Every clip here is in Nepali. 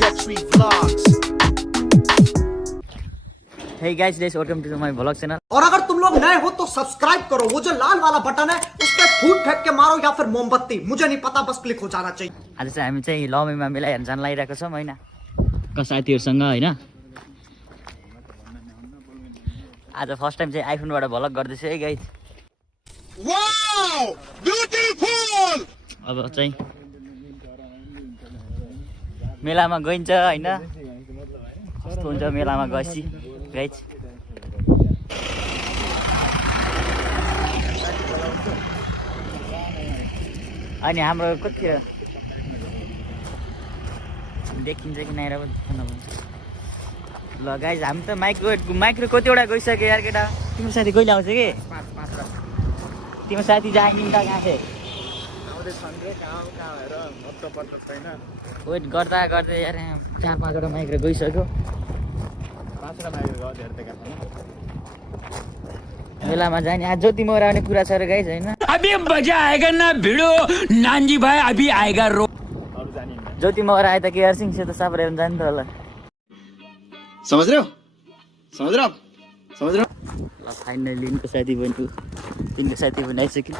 Jetri Vlogs. Hey guys, welcome to my vlog channel. और अगर तुम लोग नए हो तो सब्सक्राइब करो, वो जो लाल वाला बटन है उस पर फूट फेंक के मारो या फिर मोमबत्ती, मुझे नहीं पता, बस क्लिक हो जाना चाहिए। आज चाहिँ हामी चाहिँ लमेमा मेला हेर्न जान लागिरहेको छौँ हैन, साथीहरूसँग हैन। आज फर्स्ट टाइम चाहिँ आइफोनबाट भ्लग गर्दैछु है गाइस। Wow! Beautiful! अब चाहिँ मेलामा गइन्छ हैन, कस्तो हुन्छ मेलामा गएपछि गाइस। अनि हाम्रो कति देखिन्छ कि नाइरा पनि देख्न भन्छ। ल गाइस, हामी त माइक्रो कतिवटा गइसक्यो यार केटा। तिम्रो साथी कहिले आउँछ कि? तिम्रो साथी जाइन्छ कहाँ छ? वेट गर्दा गर्दै यार 4-5 वटा माइक्रो गइसक्यो। मेलामा जाने आज ज्योति मोरा आउने कुरा छ र गाइस हैन। अभी मजा आएगा ना भिडो नानजी भाई, अभी आएगा रो। ज्योति मोरा आए त केआर सिंह से त साबरे हेर्न जान्छ होला। समझ रहे हो? समझ रहे हो? समझ रहे हो? ल फाइनली इनको साथी पनि आइसक्यो।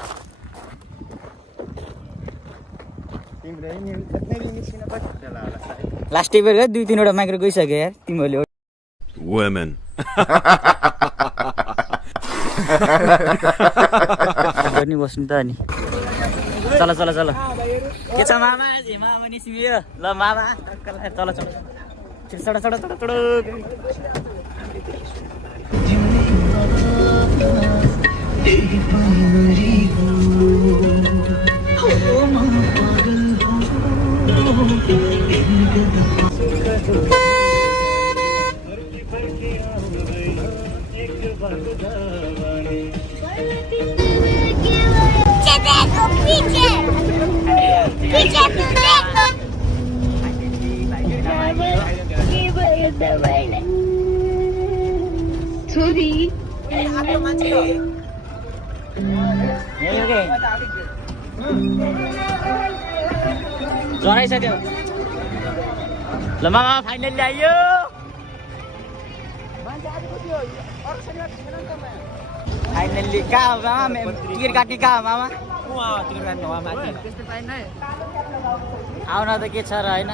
लास्ट बेर गयो 2-3 वटा माइक्रो गइसक्यो यार तिमीहरूले। Women. गर्नु बस्नु त अनि। चल चल चल। के छ मामा? मामा निस्कियो। ल मामा चल चल। चल चल चल चल। जराइछ त्यो। ल मामा फाइनली आइयो। फाइनली कहाँ हो मामा? टिकट काट्ने कहाँ हो मामा? आउन त के छ र हैन।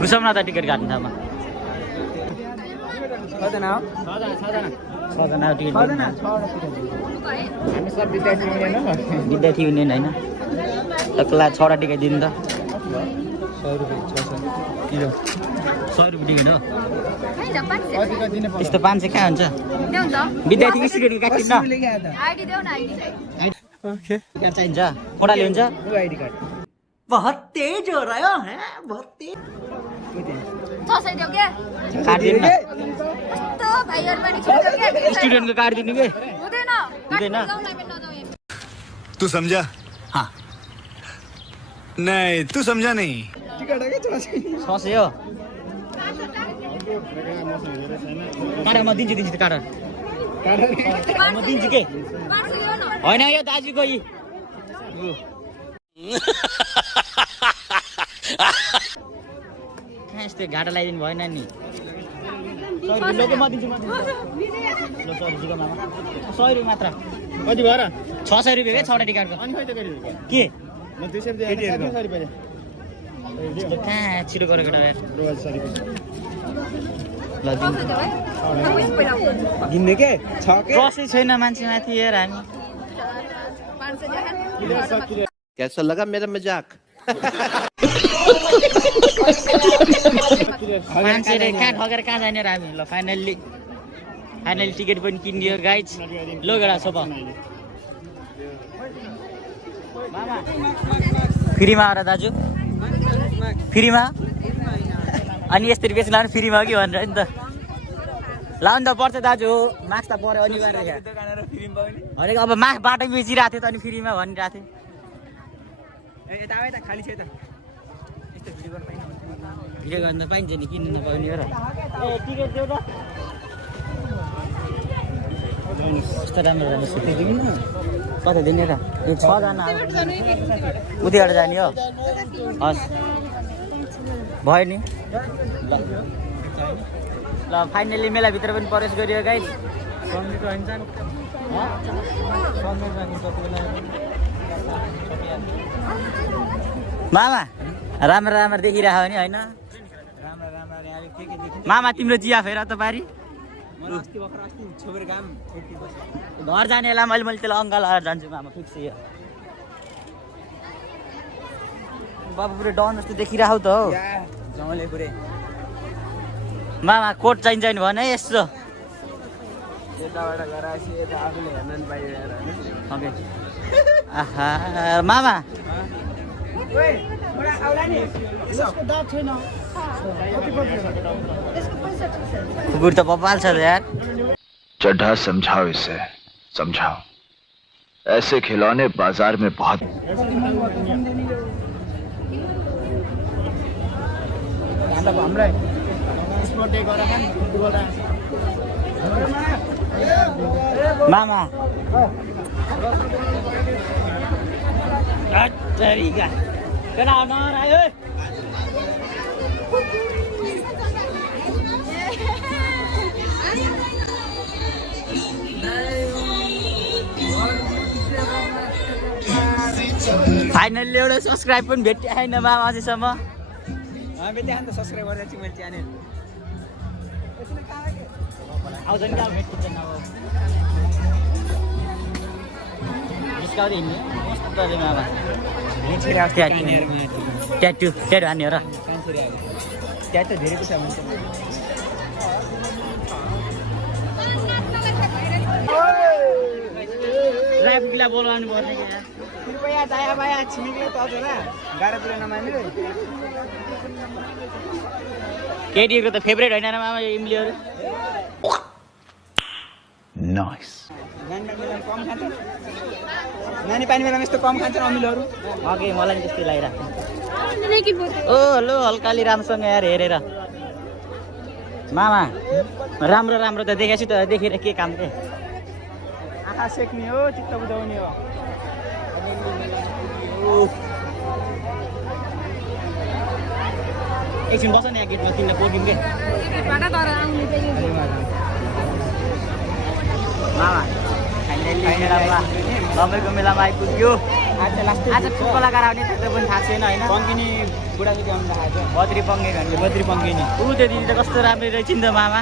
घुसौँ न त टिकट काट्ने ठाउँमा। 6 जना टिकट। विद्यार्थी युनियन होइन तकला 6 वटा टिकट दिनु त। 100 रुपियाँ किलो। 100 रुपियाँ टिकट हो यस्तो। 500 कहाँ हुन्छ? विद्यार्थी टिकट काटिन्छ। ओके क्या चाहिन्छ? कोडाले हुन्छ? बहुत तेज हो रहा है, बहुत तेज। काटिदिनु न। स्टुडेन्टको काटिदिनु के? हुँदैन। तू समझा? हाँ। नहीं, तू समझा नहीं। 600 हो। काटा म दिन्छु काटा। म दिन्छु के? होइन यो दाजुको यी यस्तो घाटा लगाइदिनु भएन नि। म दिन्छु। ल 100 रुपियाँ मामा। 100 रुपियाँ मात्र। कति भयो र? 600 रुपियाँ के 6 वटा टिकटको? के कहाँ छिटो गरेको ल गिन्ने के छ के क्रसै छैन मान्छे माथि यार। हामी कैसा लगा मेरा मजाक? मान्छेले कहाँ ठगेर कहाँ जाने र हामी। ल फाइनल्ली टिकट पनि किनिदियो गाइज। लो गडा सोपा मामा फ्रीमा हो र दाजु? फ्रीमा? अनि यस्तरी बेच्न लानु फ्रीमा हो कि भनेर नि त। लाउनु त पर्छ दाजु, मास्क त पर्यो अनिवार्य छ। भनेको अब मास्क बाटो बेचिरहेको थियो त अनि फ्रीमा भनिरहेको थियो। भिडियो गर्न पाइन्छ नि किन्नु नपाउने हो र ए टिकट देऊ त कस्तो राम्रो राम्रो सिट दिनु न कता दिने र ए 6 जना उतिबाट जाने हो हस् भयो नि ल फाइनली मेलाभित्र पनि प्रवेश गरियो गाइस मामा राम्रो राम्रो देखिरहेको नि होइन मामा तिम्रो जिया फेर त पारी घर जानेलाई मैले त्यसलाई अङ्गा लगाएर जान्छु मामा फिक्स यो बाबु पुरै डन जस्तो देखिरहेको त हो मामा कोट चाहिन्छ नि भन है यसो आहा मामा कुकुर त बपाल छ यार चड्ढा समझाओ इसे समझाओ ऐसे खिलौने बाजार में बहुत मामा तरीका कना नरायो फाइनली एउटा सब्स्क्राइब पनि भेट्यो छैन मामा अझैसम्म आउँछ नि अब भेटिन्छ अब डिस्काउन्ट हिँड्ने कस्तो रे मामा ट्याटु हान्ने हो र ट्याटु धेरै पैसा हुन्छ राइपुगीलाई बोलाउनु पर्ने कृपया दाया बाया छिमेकीले त हजुर गाह्रोतिर नमान्नु केटीहरूको त फेभरेट होइन र मामा यो इम्लीहरू नाइस नानी पानी बेलामा यस्तो कम खान्छ अमिलोहरू अघि मलाई पनि त्यस्तै लागिरहेको ओ हेलो हल्काली राम्रोसँग यार हेरेर मामा राम्रो राम्रो त देखेको छु त देखेर के काम के आँखा सेक्ने हो चित्त बुझाउने हो एकछिन बस न यहाँ गेटमा तिमीलाई बोकिम के मामा तपाईँको मेलामा आइपुग्यो आज को कलाकार आउने त्यो पनि थाहा छैन होइन पङ्गिनी बुढाबुढी आउनु थाहा बद्री पङ्गे भन्ने बद्री पङ्गिनी ऊ त्यो दिदी त कस्तो राम्रो रहेछ नि त मामा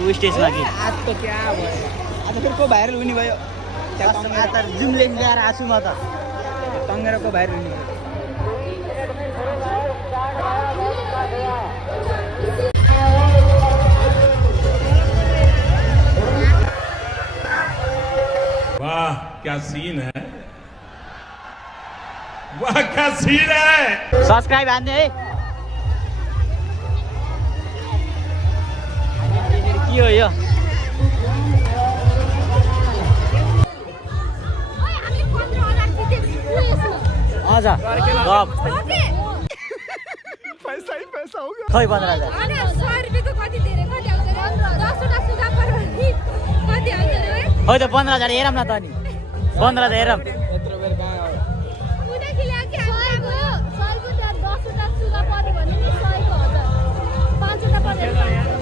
ऊ स्टेजमा कि आज त क्या भयो आज फेरि को भाइरल हुने भयो जुमले ल्याएर आएको छु म त तङ्गेर को भाइरल हुने भयो वाह क्या सीन है वाह क्या सीन है सब्सक्राइब हान्ने है के हो यो हजुर पैसा हो गयो खै 15,000 हो त 15,000 हेरौँ न त नि 15,000 हेरौँ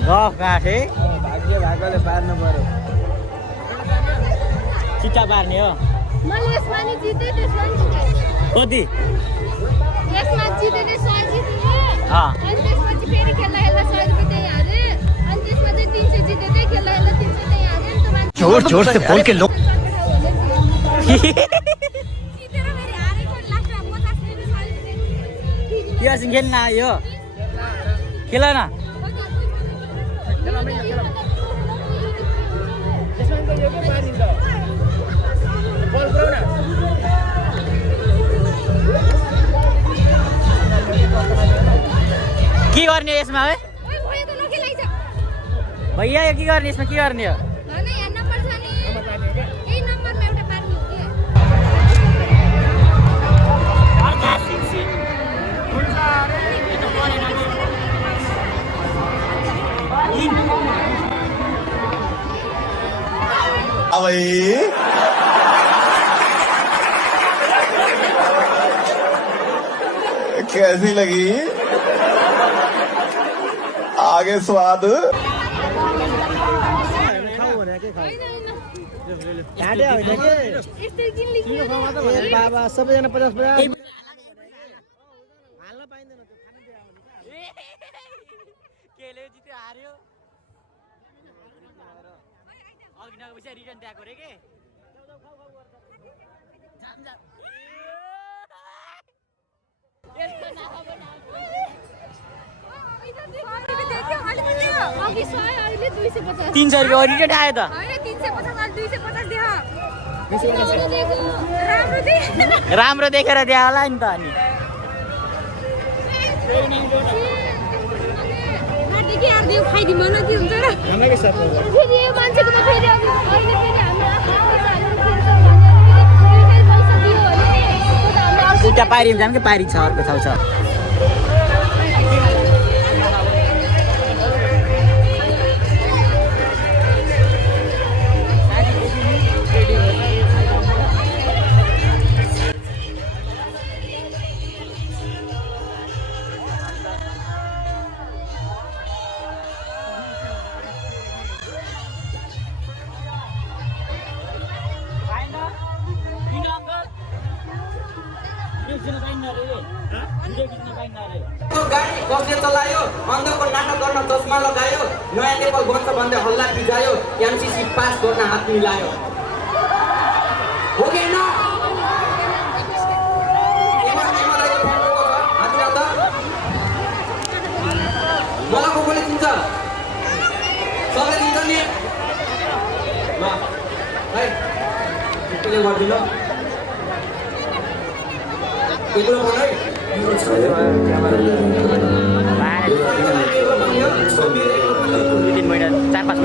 गफ गाँठे भाग्य भागले पार्नु पर्यो चिट्टा पार्ने हो कति जोर जोर से बोल के लोग खेल्न आयो खेल न के गर्ने यसमा है भैया यो के गर्ने यसमा के गर्ने हो कैसी लगी आगे स्वाद बाबा सबैजना 50-50 केले जित्यो हार्यो अघि नगएपछि रिटर्न दिएको रे के अघि 100 अहिले 250 300 रुपियाँ रिटर्न आयो त होइन 350 अहिले 250 देखो राम्रो दे राम्रो देखेर दिए होला नि त अनि के यार देऊ खाइदिम न के हुन्छ र खानाकै साथ फेरि यो मान्छेको त फेरि अहिले फेरि हाम्रो पैसा दियो भने उता पारी जाम के पारी छ अर्को ठाउँ छ गाडी कसले चलायो अन्धको नाटक गर्न चस्मा लगायो नयाँ नेपाल बन्छ भन्दै हल्ला बिजायो एमसीसी पास गर्न हात मिलायो हो कि हैन मलाई को बोले चिन्छ सबले चिन्छ नि ल है त्यसले गर्दिन एक्लो बनाइ 2 महिना 4-5 महिना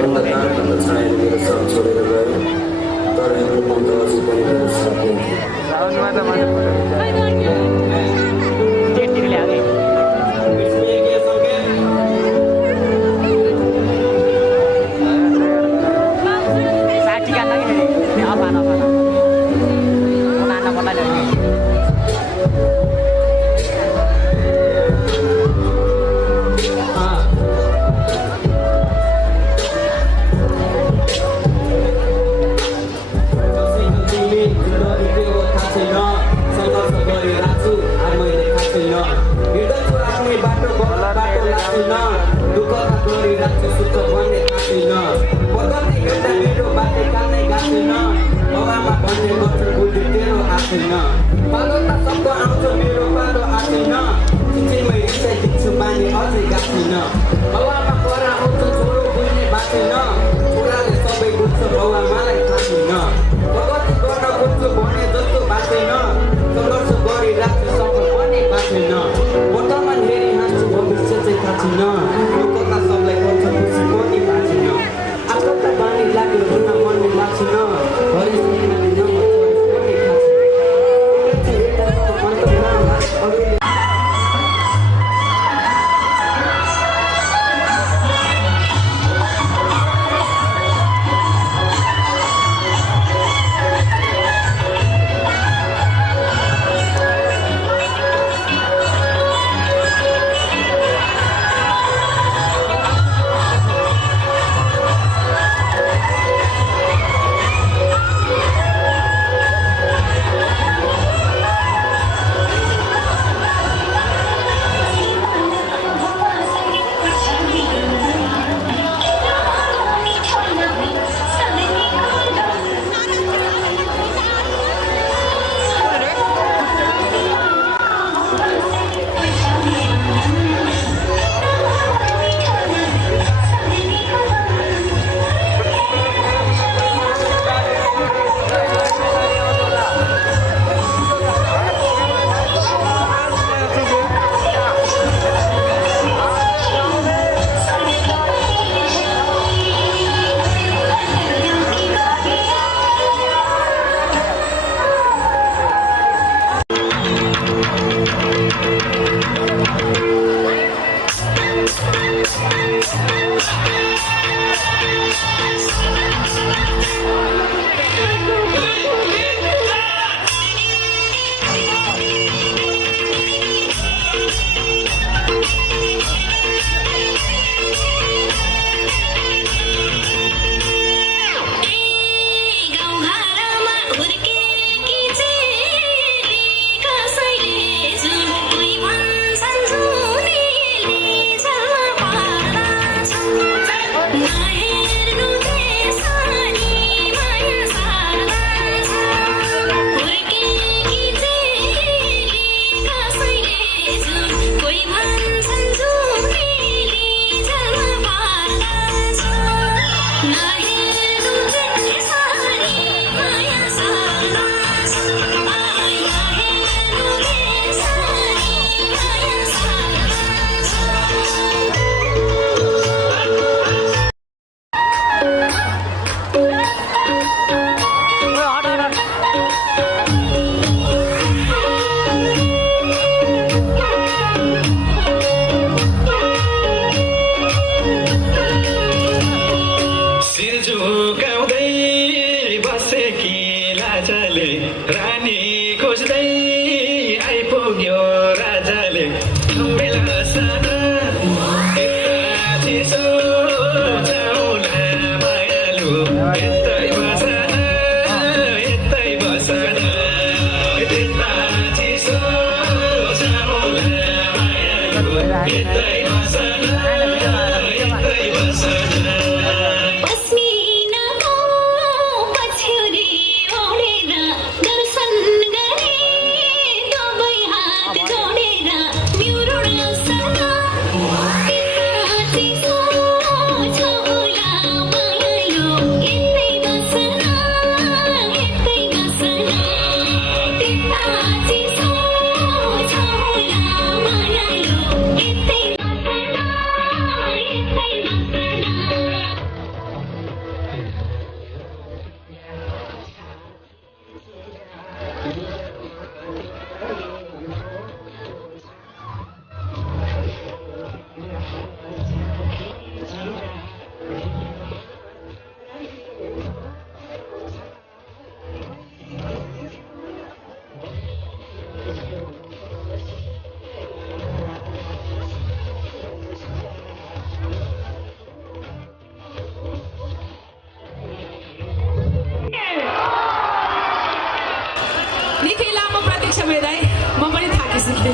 निकै लामो प्रतीक्षा बेदाई म पनि थाकिसकेँ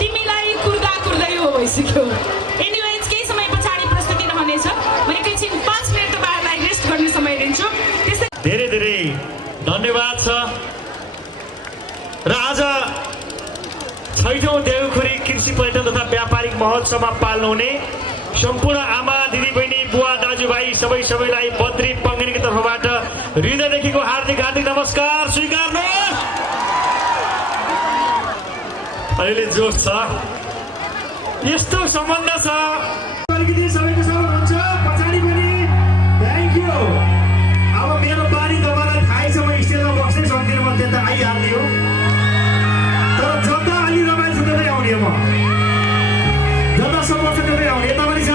तिमीलाई कुर्दा कुर्दै हो भइसक्यो एनिवेज केही समय पछाडि प्रस्तुति रहनेछ म एकैछिन 5 मिनेट तपाईहरुलाई रेस्ट गर्ने समय दिन्छु त्यसै धेरै धेरै धन्यवाद छ र आज छैठौं देउखुरी कृषि पर्यटन तथा व्यापारिक महोत्सवमा पाल्नु हुने सम्पूर्ण आमा दिदीबहिनी बुवा दाजुभाइ सबैलाई बद्री पङ्गनीको तर्फबाट हृदयदेखिको हार्दिक नमस्कार स्वीकार्नुहोस्। अहिले जोस छ यस्तो सम्बन्ध छ अलिकति सबैको सबै हुन्छ पछाडि पनि थ्यांक यू। अब मेरो बारी तपाईँलाई थाहै छ म स्टेजमा बस्नै सक्दिनँ म त्यता आइहाल्ने हो तर जता अलि रमाइलो छ त्यतै आउने म जतासम्म छ त्यतै आउने यता पनि छ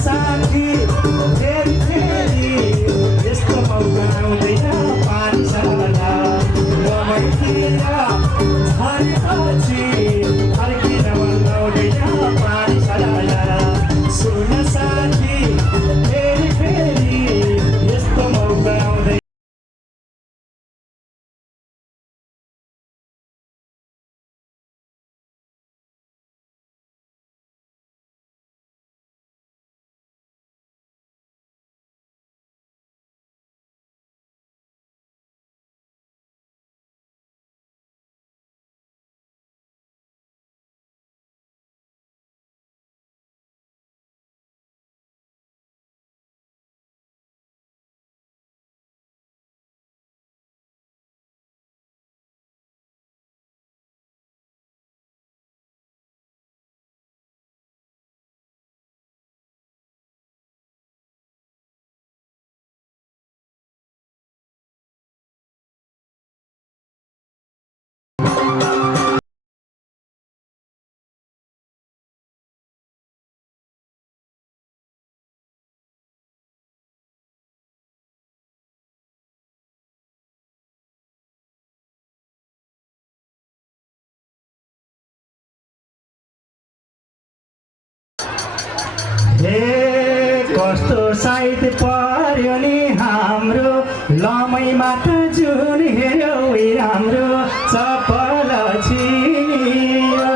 साथी साइत पर्यो नि हाम्रो लमैमा त जुन हेऱ्यो राम्रो चपल छिनियो।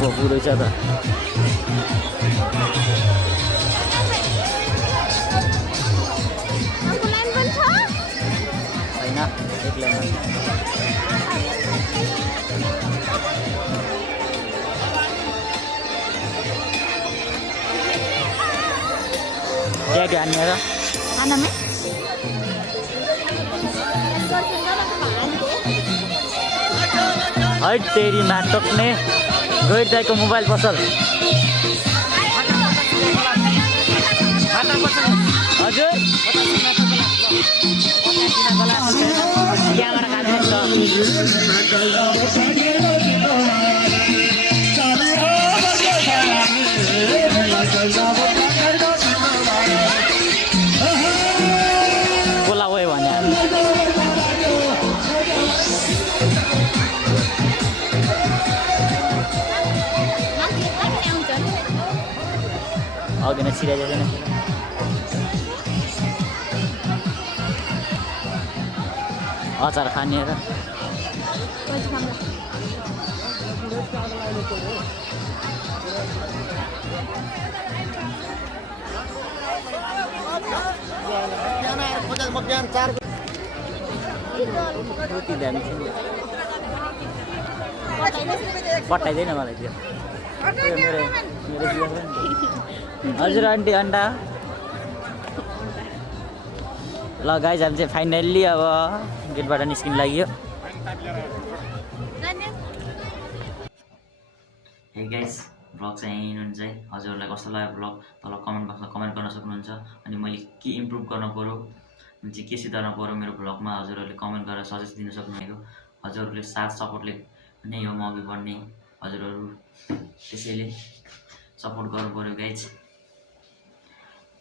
भक्कु रहेछ त। छैन एक लाइन क्या हान्ने र खानामा है तेरी नाटक ने गैर दाइको मोबाइल पसल हजुर क्यामेरा बोला गयो भने अघि नै छिराइदिँदैन अचार खाने र पठाइदिएन मलाई त्यो मेरो हजुर आन्टी अन्डा ल गाइज हामी चाहिँ फाइनल्ली अब गेटबाट निस्किन लाग्यो। हे गाइज भ्लग चाहिँ यहीँ हुन्छ है। हजुरहरूलाई कस्तो लाग्यो भ्लग तल कमेन्ट बक्समा कमेन्ट गर्न सक्नुहुन्छ। अनि मैले के इम्प्रुभ गर्न पऱ्यो चाहिँ के सुधार्न पऱ्यो मेरो भ्लगमा हजुरहरूले कमेन्ट गरेर सजेस्ट दिन सक्नुभएको। हजुरहरूले साथ सपोर्टले नै हो म अघि बढ्ने। हजुरहरू त्यसैले सपोर्ट गर्नु पऱ्यो गाइज।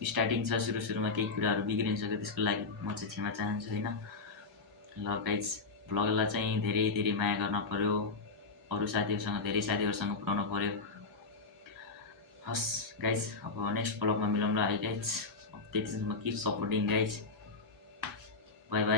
स्टार्टिङ छ, सुरुमा केही कुराहरू बिग्रिन्छ कि त्यसको लागि म चाहिँ क्षमा चाहन्छु होइन। ल गाइज भ्लगलाई चाहिँ धेरै धेरै माया गर्न पऱ्यो, अरू साथीहरूसँग धेरै साथीहरूसँग पुऱ्याउनु पऱ्यो। हस् गाइज अब नेक्स्ट भ्लगमा मिलाउँला है गाइज। त्यतिसम्म keep supporting guys. Bye by.